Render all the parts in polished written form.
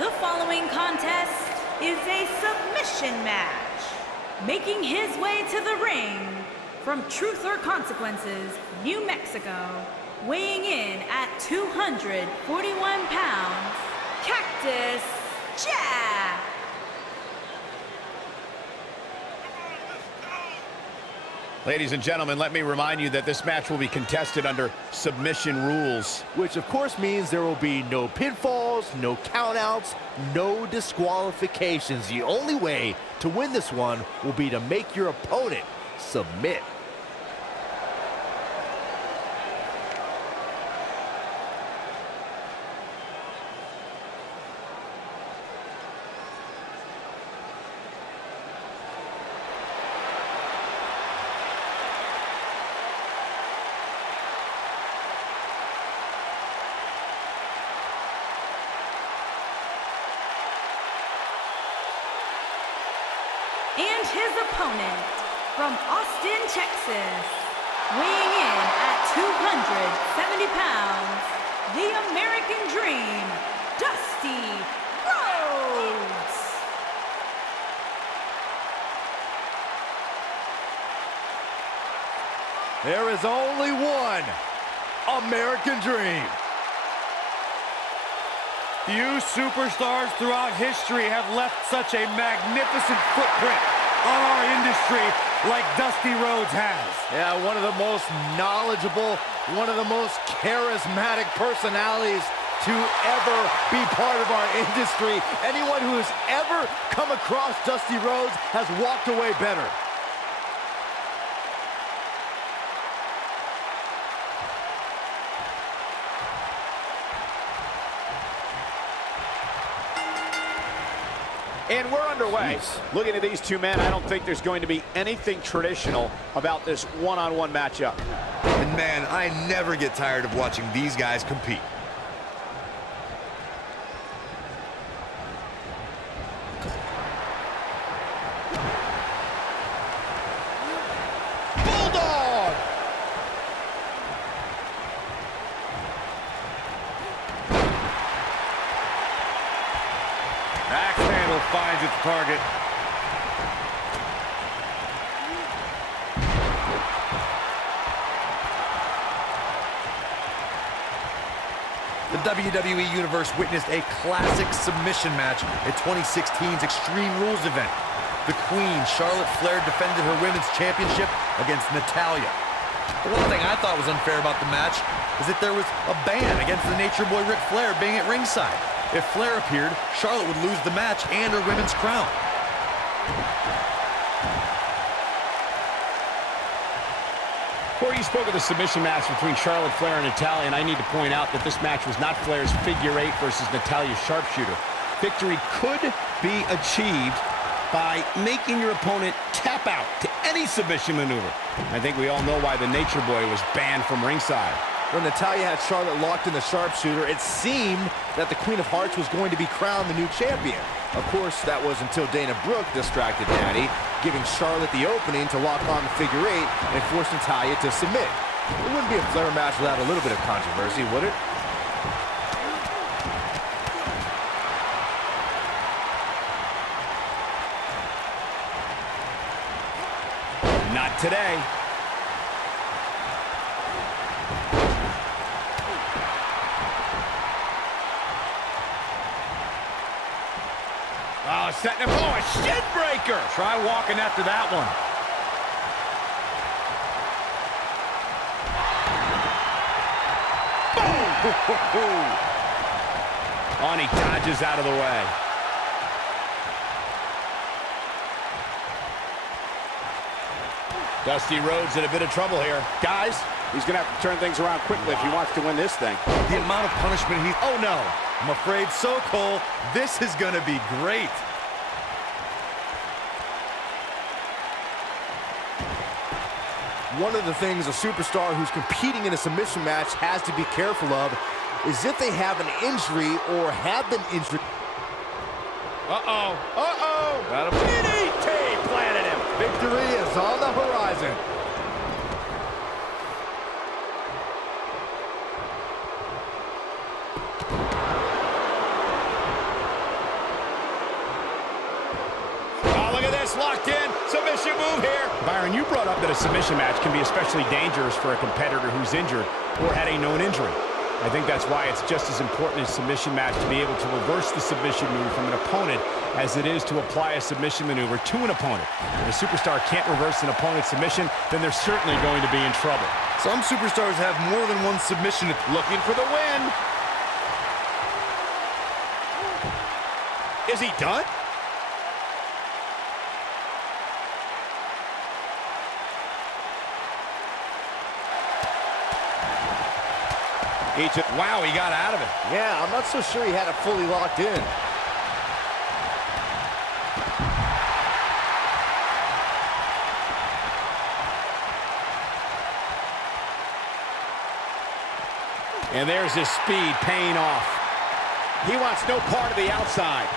The following contest is a submission match. Making his way to the ring from Truth or Consequences, New Mexico, weighing in at 241 pounds, Cactus Jack. Ladies and gentlemen, let me remind you that this match will be contested under submission rules. Which of course means there will be no pinfalls, no countouts, no disqualifications. The only way to win this one will be to make your opponent submit. And his opponent, from Austin, Texas, weighing in at 270 pounds, the American Dream, Dusty Rhodes. There is only one American Dream. Few superstars throughout history have left such a magnificent footprint on our industry like Dusty Rhodes has. Yeah, one of the most knowledgeable, one of the most charismatic personalities to ever be part of our industry. Anyone who has ever come across Dusty Rhodes has walked away better. And we're underway. Looking at these two men, I don't think there's going to be anything traditional about this one-on-one matchup. And man, I never get tired of watching these guys compete. Bulldog! Axe handle finds its target. The WWE Universe witnessed a classic submission match at 2016's Extreme Rules event. The Queen, Charlotte Flair, defended her Women's Championship against Natalya. The one thing I thought was unfair about the match is that there was a ban against the Nature Boy Ric Flair being at ringside. If Flair appeared, Charlotte would lose the match and her women's crown. Corey, you spoke of the submission match between Charlotte Flair and Natalya, and I need to point out that this match was not Flair's figure eight versus Natalya's sharpshooter. Victory could be achieved by making your opponent tap out to any submission maneuver. I think we all know why the Nature Boy was banned from ringside. When Natalya had Charlotte locked in the sharpshooter, it seemed that the Queen of Hearts was going to be crowned the new champion. Of course, that was until Dana Brooke distracted Natty, giving Charlotte the opening to lock on the figure eight and force Natalya to submit. It wouldn't be a Flair match without a little bit of controversy, would it? Not today. Oh, setting him. Oh, a shin breaker. Try walking after that one. Boom! Oh, and he dodges out of the way. Dusty Rhodes in a bit of trouble here. Guys, he's going to have to turn things around quickly if he wants to win this thing. The amount of punishment he... Oh no! I'm afraid so, Cole. This is gonna be great. One of the things a superstar who's competing in a submission match has to be careful of is if they have an injury or have been injured. Got him. DDT planted him. Victory is on the horizon. It's locked in. Submission move here. Byron, you brought up that a submission match can be especially dangerous for a competitor who's injured or had a known injury. I think that's why it's just as important in a submission match to be able to reverse the submission move from an opponent as it is to apply a submission maneuver to an opponent. If a superstar can't reverse an opponent's submission, then they're certainly going to be in trouble. Some superstars have more than one submission. Looking for the win. Is he done? Wow, he got out of it. Yeah, I'm not so sure he had it fully locked in. And there's his speed paying off. He wants no part of the outside.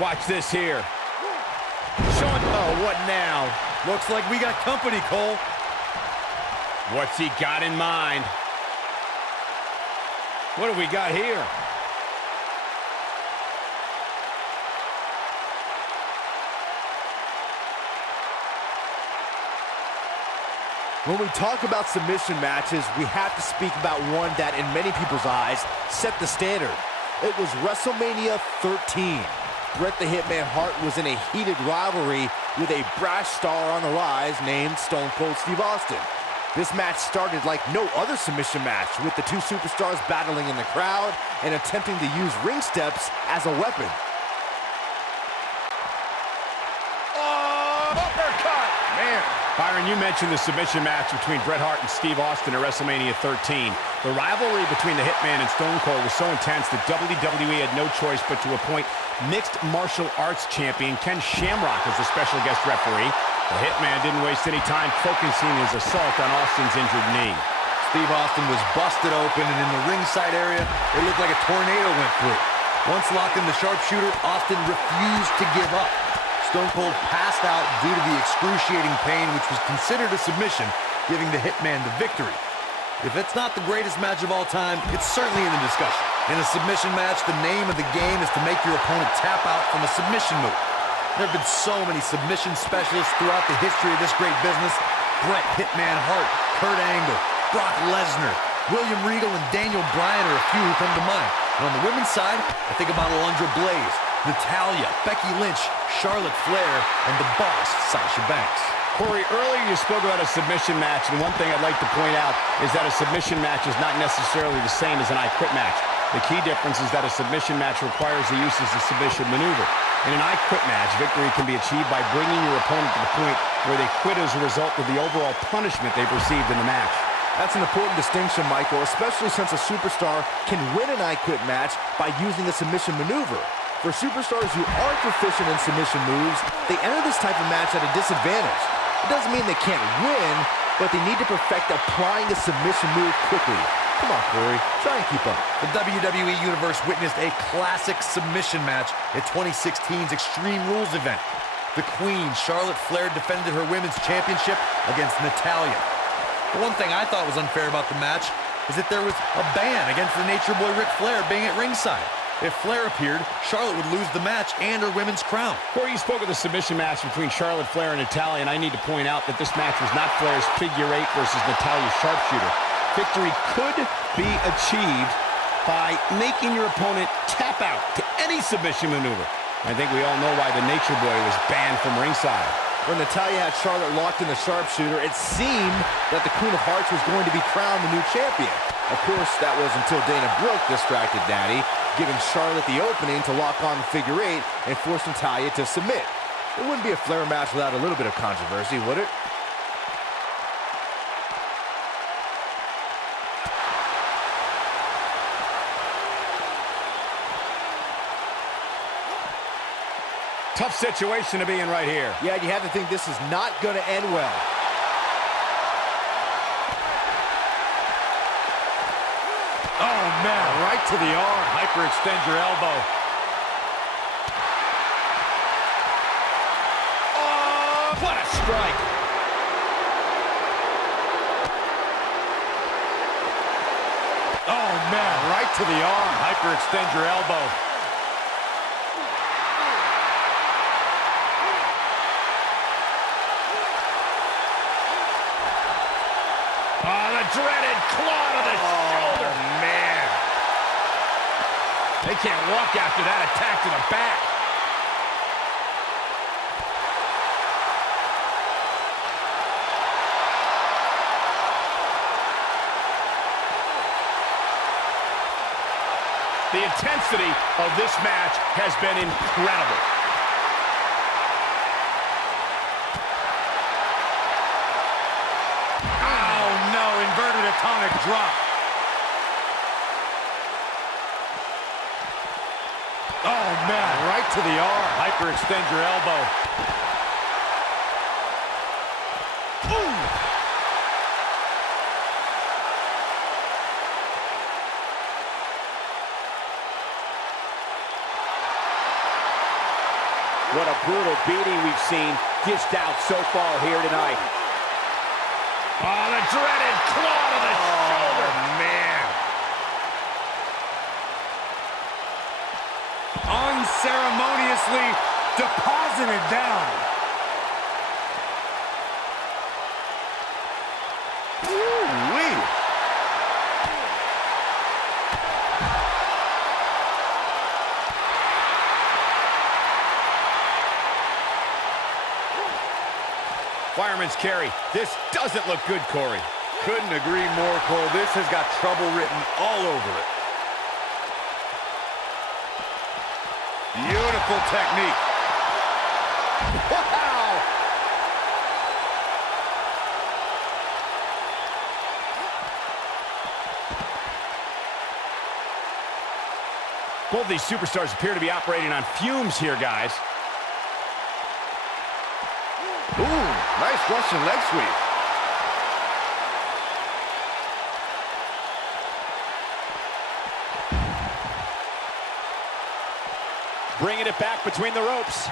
Watch this here. Showing, oh, what now? Looks like we got company, Cole. What's he got in mind? What do we got here? When we talk about submission matches, we have to speak about one that, in many people's eyes, set the standard. It was WrestleMania 13. Bret the Hitman Hart was in a heated rivalry with a brash star on the rise named Stone Cold Steve Austin. This match started like no other submission match, with the two superstars battling in the crowd and attempting to use ring steps as a weapon. Oh, uppercut! Man. Byron, you mentioned the submission match between Bret Hart and Steve Austin at WrestleMania 13. The rivalry between the Hitman and Stone Cold was so intense that WWE had no choice but to appoint mixed martial arts champion Ken Shamrock as the special guest referee. The Hitman didn't waste any time focusing his assault on Austin's injured knee. Steve Austin was busted open, and in the ringside area, it looked like a tornado went through. Once locked in the sharpshooter, Austin refused to give up. Stone Cold passed out due to the excruciating pain, which was considered a submission, giving the Hitman the victory. If it's not the greatest match of all time, it's certainly in the discussion. In a submission match, the name of the game is to make your opponent tap out from a submission move. There have been so many submission specialists throughout the history of this great business. Bret Hitman Hart, Kurt Angle, Brock Lesnar, William Regal, and Daniel Bryan are a few who come to mind. And on the women's side, I think about Alundra Blaze, Natalya, Becky Lynch, Charlotte Flair, and the boss, Sasha Banks. Corey, earlier you spoke about a submission match, and one thing I'd like to point out is that a submission match is not necessarily the same as an I Quit match. The key difference is that a submission match requires the use of a submission maneuver. In an I Quit match, victory can be achieved by bringing your opponent to the point where they quit as a result of the overall punishment they've received in the match. That's an important distinction, Michael, especially since a superstar can win an I Quit match by using a submission maneuver. For superstars who aren't proficient in submission moves, they enter this type of match at a disadvantage. It doesn't mean they can't win, but they need to perfect applying a submission move quickly. Come on, Corey, try and keep up. The WWE Universe witnessed a classic submission match at 2016's Extreme Rules event. The Queen, Charlotte Flair, defended her women's championship against Natalya. The one thing I thought was unfair about the match is that there was a ban against the Nature Boy Ric Flair being at ringside. If Flair appeared, Charlotte would lose the match and her women's crown. Corey, you spoke of the submission match between Charlotte Flair and Natalya, and I need to point out that this match was not Flair's figure eight versus Natalya's sharpshooter. Victory could be achieved by making your opponent tap out to any submission maneuver. I think we all know why the Nature Boy was banned from ringside. When Natalya had Charlotte locked in the sharpshooter, it seemed that the Queen of Hearts was going to be crowned the new champion. Of course, that was until Dana Brooke distracted Natty, giving Charlotte the opening to lock on the figure eight and force Natalya to submit. It wouldn't be a Flair match without a little bit of controversy, would it? Tough situation to be in right here. Yeah, you have to think this is not going to end well. Oh, man, right to the arm. Hyperextend your elbow. Oh, what a strike. Oh, man, right to the arm. Hyperextend your elbow. Oh, the dreaded claw to the shoulder. Man. They can't walk after that attack to the back. The intensity of this match has been incredible. Oh, no. Inverted atomic drop. Oh, man. Right to the arm. Hyperextend your elbow. Ooh. What a brutal beating we've seen dished out so far here tonight. Oh, the dreaded claw to the shoulder. Man. Unceremoniously deposited down. Woo-wee. Fireman's carry. This doesn't look good, Corey. Couldn't agree more, Cole. This has got trouble written all over it. Beautiful technique. Wow. Both these superstars appear to be operating on fumes here, guys. Ooh, nice Russian leg sweep. Bringing it back between the ropes.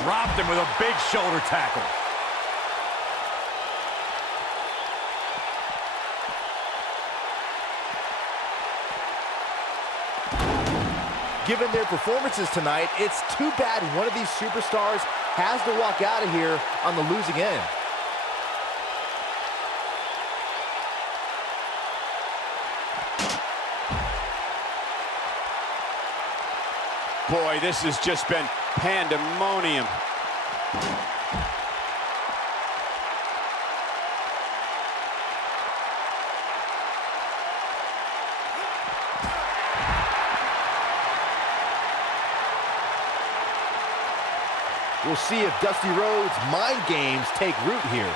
Dropped him with a big shoulder tackle. Given their performances tonight, it's too bad one of these superstars has to walk out of here on the losing end. Boy, this has just been pandemonium. We'll see if Dusty Rhodes' mind games take root here.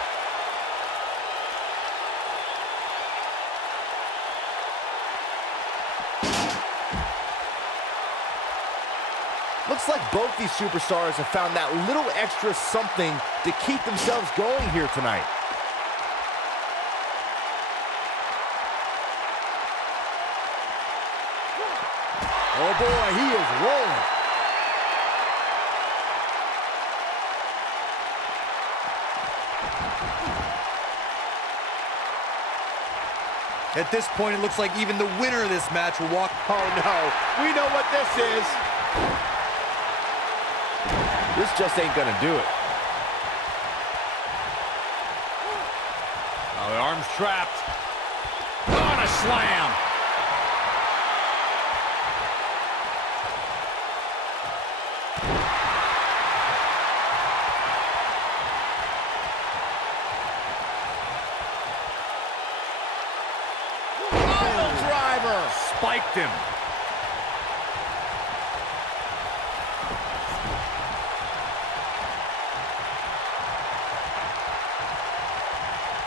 Looks like both these superstars have found that little extra something to keep themselves going here tonight. Oh boy, he is rolling. At this point, it looks like even the winner of this match will walk. Oh no, we know what this is. This just ain't gonna do it. Oh, the arm's trapped. On a slam. Pile driver. Spiked him.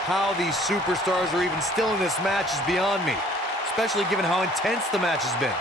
How these superstars are even still in this match is beyond me, especially given how intense the match has been.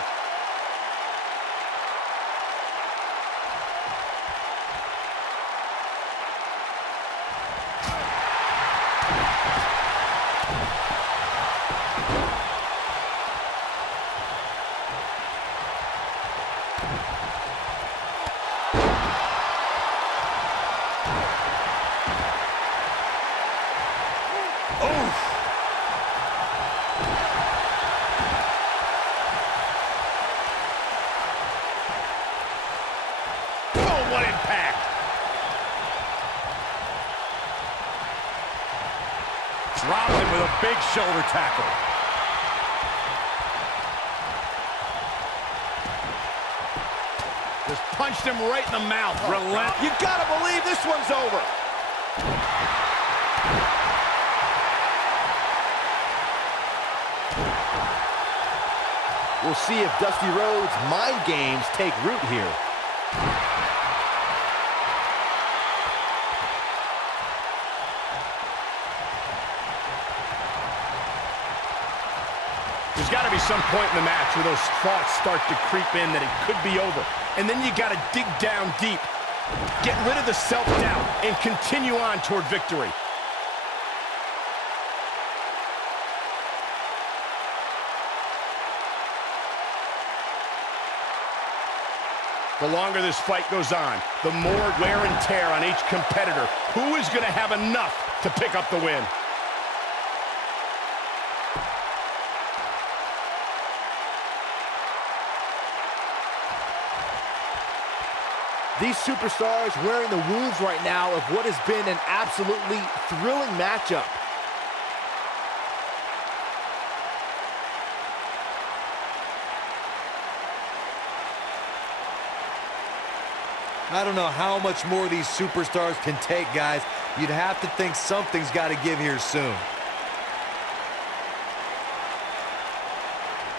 What impact! Dropped him with a big shoulder tackle. Just punched him right in the mouth. Relent. You gotta believe this one's over. We'll see if Dusty Rhodes' mind games take root here. There's got to be some point in the match where those thoughts start to creep in that it could be over. And then you got to dig down deep, get rid of the self-doubt, and continue on toward victory. The longer this fight goes on, the more wear and tear on each competitor. Who is going to have enough to pick up the win? These superstars wearing the wounds right now of what has been an absolutely thrilling matchup. I don't know how much more these superstars can take, guys. You'd have to think something's got to give here soon.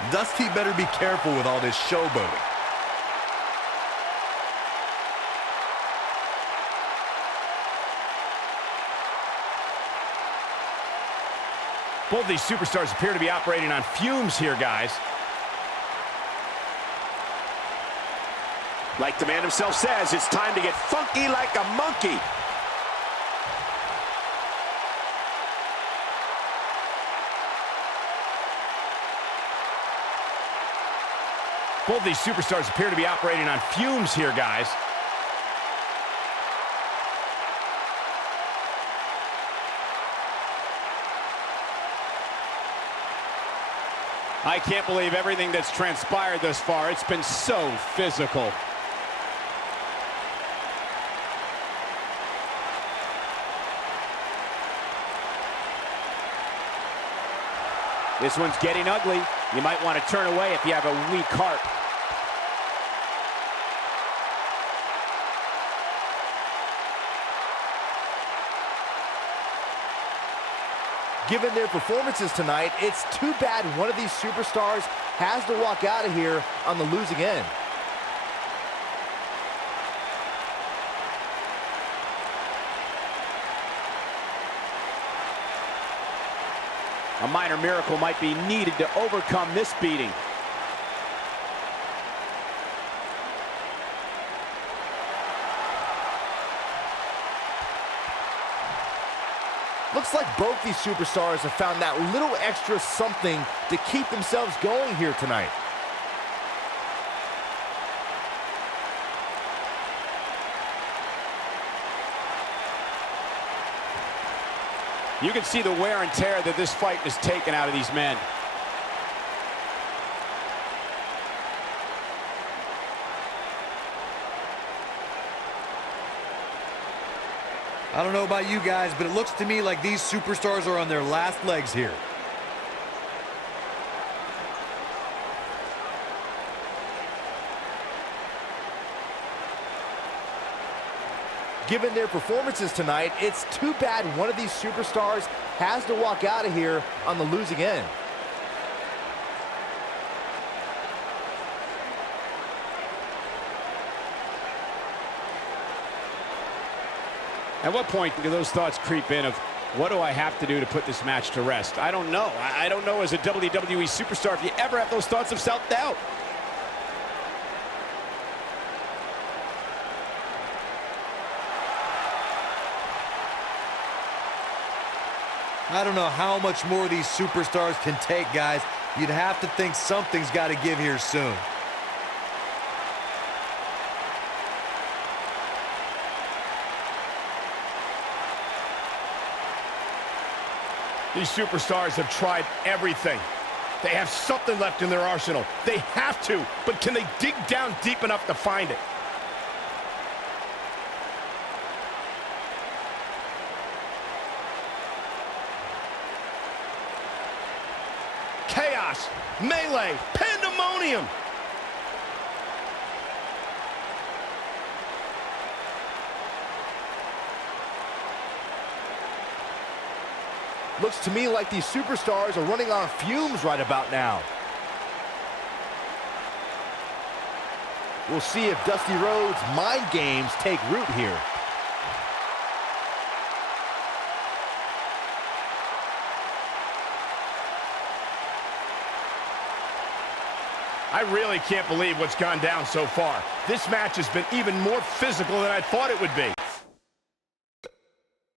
Dusty better be careful with all this showboating. Both these superstars appear to be operating on fumes here, guys. Like the man himself says, it's time to get funky like a monkey. Both these superstars appear to be operating on fumes here, guys. I can't believe everything that's transpired thus far. It's been so physical. This one's getting ugly. You might want to turn away if you have a weak heart. Given their performances tonight, it's too bad one of these superstars has to walk out of here on the losing end. A minor miracle might be needed to overcome this beating. Looks like both these superstars have found that little extra something to keep themselves going here tonight. You can see the wear and tear that this fight has taken out of these men. I don't know about you guys, but it looks to me like these superstars are on their last legs here. Given their performances tonight, it's too bad one of these superstars has to walk out of here on the losing end. At what point do those thoughts creep in of, what do I have to do to put this match to rest? I don't know. I don't know as a WWE superstar if you ever have those thoughts of self-doubt. I don't know how much more these superstars can take, guys. You'd have to think something's got to give here soon. These superstars have tried everything. They have something left in their arsenal. They have to, but can they dig down deep enough to find it? this. Melee, pandemonium. Looks to me like these superstars are running on fumes right about now. We'll see if Dusty Rhodes' mind games take root here. I really can't believe what's gone down so far. This match has been even more physical than I thought it would be.